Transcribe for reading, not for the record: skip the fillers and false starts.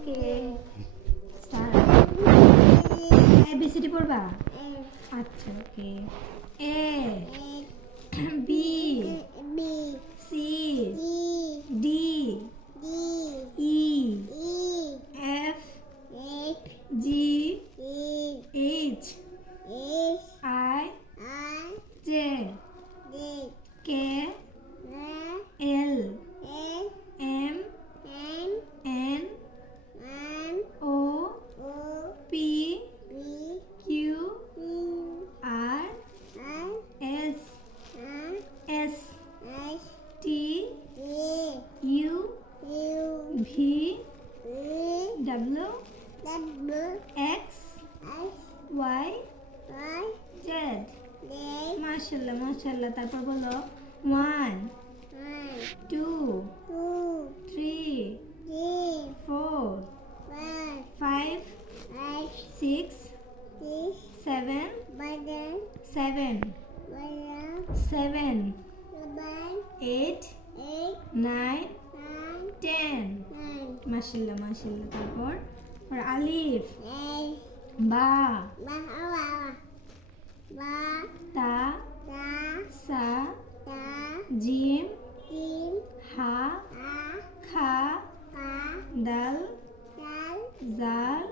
ওকে ABCD পড়বা আচ্ছা okay A B C D E F G H I J K L M N O P Q R S S T U V W X Y Z মাশাআল্লাহ মাশাআল্লাহ তারপর বলো 1 2 3 4 5 6 7 7 8 9 10 মাশাআল্লাহ মাশাআল্লাহ তারপর আলিফ বা তা সা জিম হা খা দাল জাল